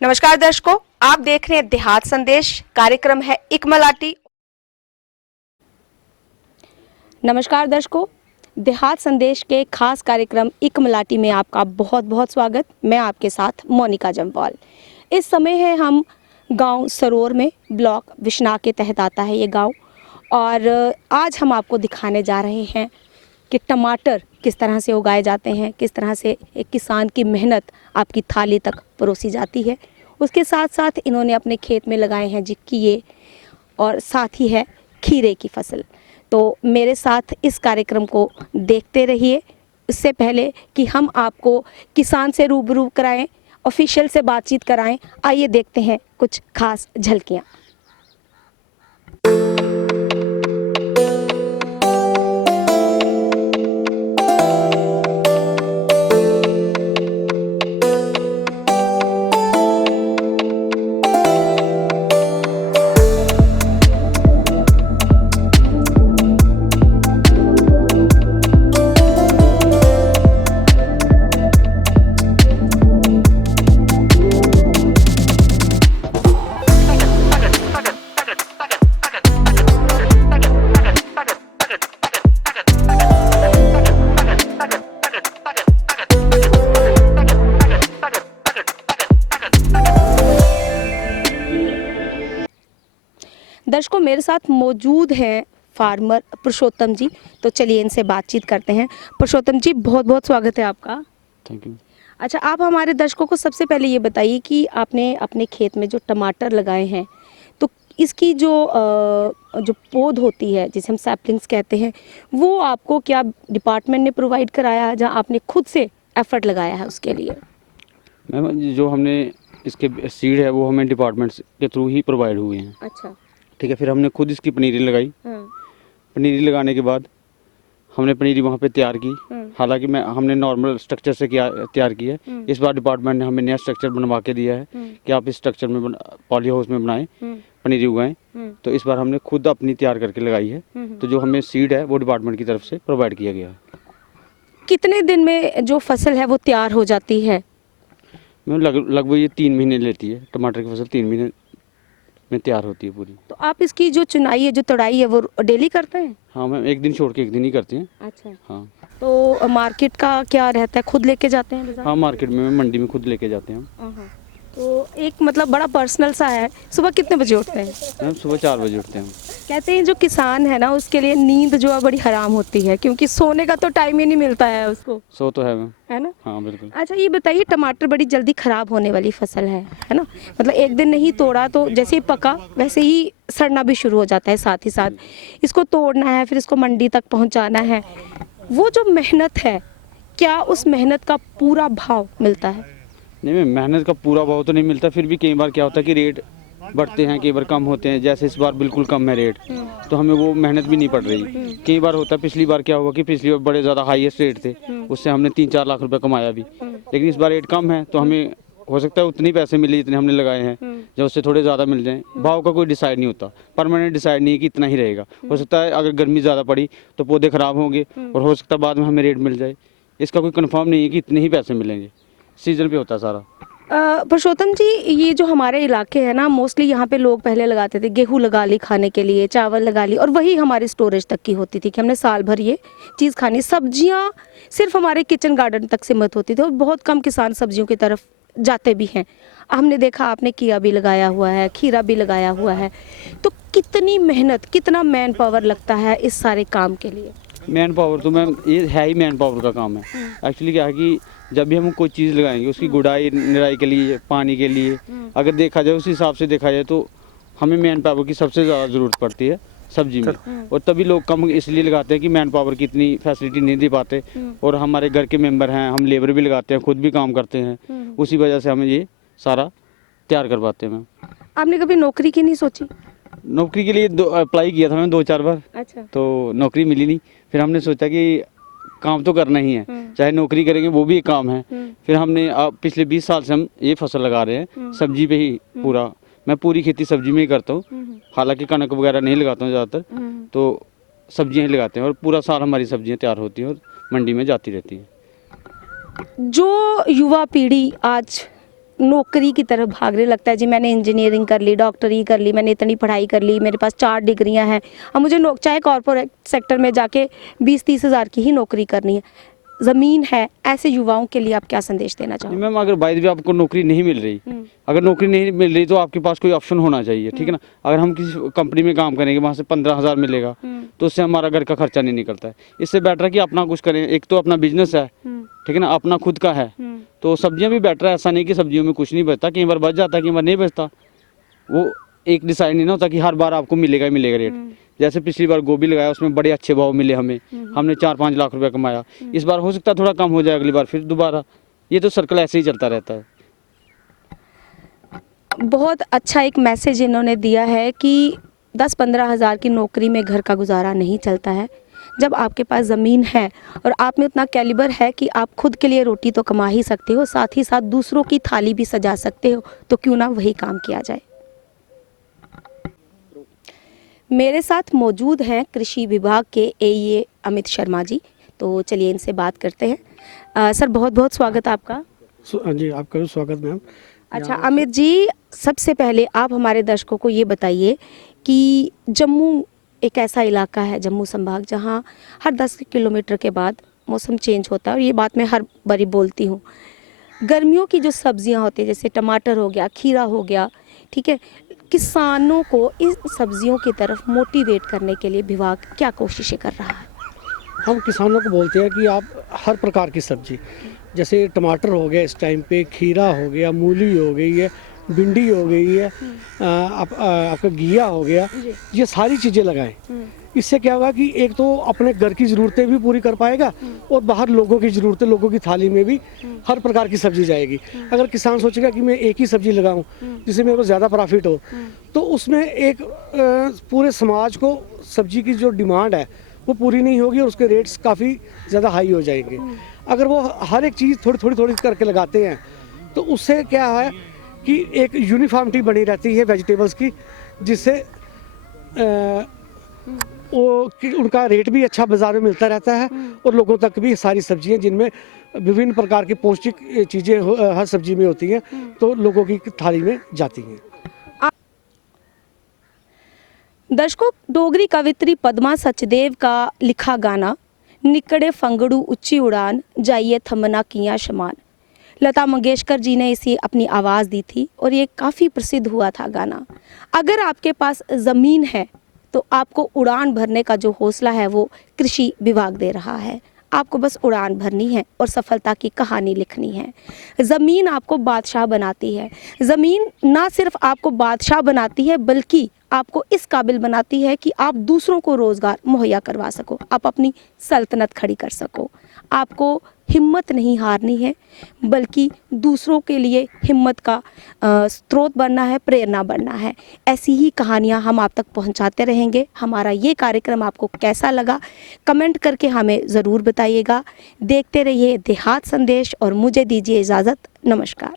नमस्कार दर्शकों, आप देख रहे हैं देहात संदेश। कार्यक्रम है एक मलाटी। नमस्कार दर्शकों, देहात संदेश के खास कार्यक्रम एक मलाटी में आपका बहुत बहुत स्वागत। मैं आपके साथ मोनिका जम्वाल। इस समय है हम गांव सरोर में, ब्लॉक विश्ना के तहत आता है ये गांव, और आज हम आपको दिखाने जा रहे हैं कि टमाटर किस तरह से उगाए जाते हैं, किस तरह से एक किसान की मेहनत आपकी थाली तक परोसी जाती है। उसके साथ साथ इन्होंने अपने खेत में लगाए हैं ये, और साथ ही है खीरे की फसल। तो मेरे साथ इस कार्यक्रम को देखते रहिए। इससे पहले कि हम आपको किसान से रूबरू कराएं, ऑफिशियल से बातचीत कराएं, आइए देखते हैं कुछ खास झलकियाँ। दर्शकों, मेरे साथ मौजूद हैं फार्मर पुरुषोत्तम जी। तो चलिए इनसे बातचीत करते हैं। पुरुषोत्तम जी, बहुत बहुत स्वागत है आपका। Thank you. अच्छा, आप हमारे दर्शकों को सबसे पहले ये बताइए कि आपने अपने खेत में जो टमाटर लगाए हैं, तो इसकी जो पौध होती है, जिसे हम सैपलिंग्स कहते हैं, वो आपको क्या डिपार्टमेंट ने प्रोवाइड कराया है, जहाँ आपने खुद से एफर्ट लगाया है उसके लिए? मैम, जो हमने इसके सीड है वो हमें डिपार्टमेंट के थ्रू ही प्रोवाइड हुए हैं। अच्छा। ठीक है, फिर हमने खुद इसकी पनीरी लगाई। हाँ। पनीरी लगाने के बाद हमने पनीरी वहाँ पे तैयार की। हाँ। हालांकि हमने नॉर्मल स्ट्रक्चर से तैयार की है। इस बार डिपार्टमेंट ने हमें नया स्ट्रक्चर बनवा के दिया है कि आप इस स्ट्रक्चर में पॉली हाउस में बनाएं, पनीरी उगाएं। तो इस बार हमने खुद अपनी तैयार करके लगाई है। तो जो हमें सीड है वो डिपार्टमेंट की तरफ से प्रोवाइड किया गया है। कितने दिन में जो फसल है वो तैयार हो जाती है? मैम, लगभग ये 3 महीने लेती है। टमाटर की फसल 3 महीने में तैयार होती है पूरी। तो आप इसकी जो चुनाई है, जो तोड़ाई है, वो डेली करते हैं? हाँ मैम, एक दिन छोड़ के एक दिन ही करते हैं। अच्छा। हाँ। तो मार्केट का क्या रहता है, खुद लेके जाते हैं बाजार? हाँ, मार्केट में मंडी में खुद लेके जाते हैं हम। हाँ। तो एक मतलब बड़ा पर्सनल सा है, सुबह कितने बजे उठते हैं? मैम, सुबह 4 बजे उठते हैं हम। कहते हैं जो किसान है ना, उसके लिए नींद जो है बड़ी हराम होती है, क्योंकि सोने का तो टाइम ही नहीं मिलता है उसको, सो तो है मैम। है ना? हाँ बिल्कुल। अच्छा, ये बताइए, टमाटर बड़ी जल्दी खराब होने वाली फसल है ना? मतलब एक दिन नहीं तोड़ा तो जैसे ही पका वैसे ही सड़ना भी शुरू हो जाता है। साथ ही साथ इसको तोड़ना है, फिर इसको मंडी तक पहुंचाना है। वो जो मेहनत है, क्या उस मेहनत का पूरा भाव मिलता है? नहीं मैम, मेहनत का पूरा भाव तो नहीं मिलता। फिर भी कई बार क्या होता है कि रेट बढ़ते हैं, कई बार कम होते हैं। जैसे इस बार बिल्कुल कम है रेट, तो हमें वो मेहनत भी नहीं पड़ रही। कई बार होता है, पिछली बार क्या हुआ कि पिछली बार बड़े ज़्यादा हाईएस्ट रेट थे, उससे हमने 3-4 लाख रुपए कमाया भी। लेकिन इस बार रेट कम है तो हमें हो सकता है उतने पैसे मिले जितने हमने लगाए हैं, या उससे थोड़े ज़्यादा मिल जाएं। भाव का कोई डिसाइड नहीं होता, परमानेंट डिसाइड नहीं है कि इतना ही रहेगा। हो सकता है अगर गर्मी ज़्यादा पड़ी तो पौधे ख़राब होंगे, और हो सकता है बाद में हमें रेट मिल जाए। इसका कोई कन्फर्म नहीं है कि इतने ही पैसे मिलेंगे। सीजन पे होता है सारा। पुरुषोत्तम जी, ये जो हमारे इलाके है ना, मोस्टली यहाँ पे लोग पहले लगाते थे, गेहूँ लगा ली खाने के लिए, चावल लगा ली, और वही हमारी स्टोरेज तक की होती थी कि हमने साल भर ये चीज़ खानी। सब्जियाँ सिर्फ हमारे किचन गार्डन तक सीमित होती थी, और बहुत कम किसान सब्जियों की तरफ जाते भी हैं। हमने देखा आपने किया भी लगाया हुआ है, खीरा भी लगाया हुआ है। तो कितनी मेहनत, कितना मैन पावर लगता है इस सारे काम के लिए? मैन पावर तो मैम ये है ही, मैन पावर का काम है। एक्चुअली क्या है कि जब भी हम कोई चीज़ लगाएंगे उसकी गुड़ाई निराई के लिए, पानी के लिए, अगर देखा जाए उस हिसाब से देखा जाए तो हमें मैन पावर की सबसे ज़्यादा ज़रूरत पड़ती है सब्जी में। और तभी लोग कम इसलिए लगाते हैं कि मैन पावर की इतनी फैसिलिटी नहीं दे पाते। और हमारे घर के मेंबर हैं, हम लेबर भी लगाते हैं, खुद भी काम करते हैं, उसी वजह से हमें ये सारा तैयार कर पाते हैं मैम। आपने कभी नौकरी की नहीं सोची? नौकरी के लिए अप्लाई किया था मैंने 2-4 बार। अच्छा। तो नौकरी मिली नहीं। फिर हमने सोचा कि काम तो करना ही है, चाहे नौकरी करेंगे वो भी एक काम है। फिर हमने पिछले 20 साल से हम ये फसल लगा रहे हैं, सब्जी पे ही पूरा। मैं पूरी खेती सब्जी में ही करता हूँ। हालांकि कनक वगैरह नहीं लगाता हूँ ज़्यादातर, तो सब्जियाँ ही लगाते हैं, और पूरा साल हमारी सब्जियाँ तैयार होती हैं और मंडी में जाती रहती हैं। जो युवा पीढ़ी आज नौकरी की तरफ भागने लगता है। जी मैंने इंजीनियरिंग कर ली, डॉक्टरी कर ली, मैंने इतनी पढ़ाई कर ली, मेरे पास 4 डिग्रियां हैं, अब मुझे चाहे कॉर्पोरेट सेक्टर में जाके 20-30 हज़ार की ही नौकरी करनी है। ज़मीन है, ऐसे युवाओं के लिए आप क्या संदेश देना नहीं चाहोगे? मैम, अगर बाय द वे आपको नौकरी नहीं मिल रही, अगर नौकरी नहीं मिल रही तो आपके पास कोई ऑप्शन होना चाहिए, ठीक है ना। अगर हम किसी कंपनी में काम करेंगे, वहाँ से 15,000 मिलेगा, तो उससे हमारा घर का खर्चा नहीं निकलता है। इससे बेटर है कि अपना कुछ करें। एक तो अपना बिजनेस है, ठीक है ना, अपना खुद का है, तो सब्जियां भी बेटर है। ऐसा नहीं कि सब्जियों में कुछ नहीं बचता, कई बार बच जाता है, कई बार नहीं बचता। वो एक डिसाइड नहीं ना होता कि हर बार आपको मिलेगा ही मिलेगा रेट। जैसे पिछली बार गोभी लगाया, उसमें बड़े अच्छे भाव मिले हमें, हमने 4-5 लाख रुपया कमाया। इस बार हो सकता है थोड़ा कम हो जाए, अगली बार फिर दोबारा। ये तो सर्कल ऐसे ही चलता रहता है। बहुत अच्छा एक मैसेज इन्होंने दिया है कि 10-15 हज़ार की नौकरी में घर का गुजारा नहीं चलता है। जब आपके पास ज़मीन है और आप में उतना कैलिबर है कि आप खुद के लिए रोटी तो कमा ही सकते हो, साथ ही साथ दूसरों की थाली भी सजा सकते हो, तो क्यों ना वही काम किया जाए। मेरे साथ मौजूद हैं कृषि विभाग के एईए अमित शर्मा जी, तो चलिए इनसे बात करते हैं। सर बहुत बहुत स्वागत आपका। हाँ जी, आपका भी स्वागत मैम। अच्छा अमित जी, सबसे पहले आप हमारे दर्शकों को ये बताइए कि जम्मू एक ऐसा इलाका है, जम्मू संभाग, जहाँ हर 10 किलोमीटर के बाद मौसम चेंज होता है, और ये बात मैं हर बारी बोलती हूँ। गर्मियों की जो सब्जियां होती हैं, जैसे टमाटर हो गया, खीरा हो गया, ठीक है, किसानों को इन सब्जियों की तरफ मोटिवेट करने के लिए विभाग क्या कोशिशें कर रहा है? हम किसानों को बोलते हैं कि आप हर प्रकार की सब्जी, जैसे टमाटर हो गया, इस टाइम पे खीरा हो गया, मूली हो गई है, भिंडी हो गई है, आपका घिया हो गया, ये सारी चीज़ें लगाएं। इससे क्या होगा कि एक तो अपने घर की ज़रूरतें भी पूरी कर पाएगा, और बाहर लोगों की ज़रूरतें, लोगों की थाली में भी हर प्रकार की सब्जी जाएगी। अगर किसान सोचेगा कि मैं एक ही सब्जी लगाऊं जिससे मेरे को ज़्यादा प्रॉफिट हो, तो उसमें एक पूरे समाज को सब्जी की जो डिमांड है वो पूरी नहीं होगी, और उसके रेट्स काफ़ी ज़्यादा हाई हो जाएंगे। अगर वो हर एक चीज़ थोड़ी थोड़ी करके लगाते हैं, तो उससे क्या है कि एक यूनिफॉर्मिटी बनी रहती है वेजिटेबल्स की, जिससे उनका रेट भी अच्छा बाजार में मिलता रहता है, और लोगों तक भी सारी सब्जियां जिनमें विभिन्न प्रकार की पौष्टिक चीज़ें हर सब्जी में होती हैं, तो लोगों की थाली में जाती हैं। दर्शकों, डोगरी कवित्री पद्मा सचदेव का लिखा गाना निकड़े फंगड़ू उच्ची उड़ान जाइए थमना किया शमान, लता मंगेशकर जी ने इसी अपनी आवाज़ दी थी, और ये काफ़ी प्रसिद्ध हुआ था गाना। अगर आपके पास ज़मीन है तो आपको उड़ान भरने का जो हौसला है वो कृषि विभाग दे रहा है। आपको बस उड़ान भरनी है और सफलता की कहानी लिखनी है। ज़मीन आपको बादशाह बनाती है। ज़मीन ना सिर्फ आपको बादशाह बनाती है, बल्कि आपको इस काबिल बनाती है कि आप दूसरों को रोज़गार मुहैया करवा सको, आप अपनी सल्तनत खड़ी कर सको। आपको हिम्मत नहीं हारनी है, बल्कि दूसरों के लिए हिम्मत का स्रोत बनना है, प्रेरणा बनना है। ऐसी ही कहानियाँ हम आप तक पहुंचाते रहेंगे। हमारा ये कार्यक्रम आपको कैसा लगा, कमेंट करके हमें ज़रूर बताइएगा। देखते रहिए देहात संदेश, और मुझे दीजिए इजाज़त। नमस्कार।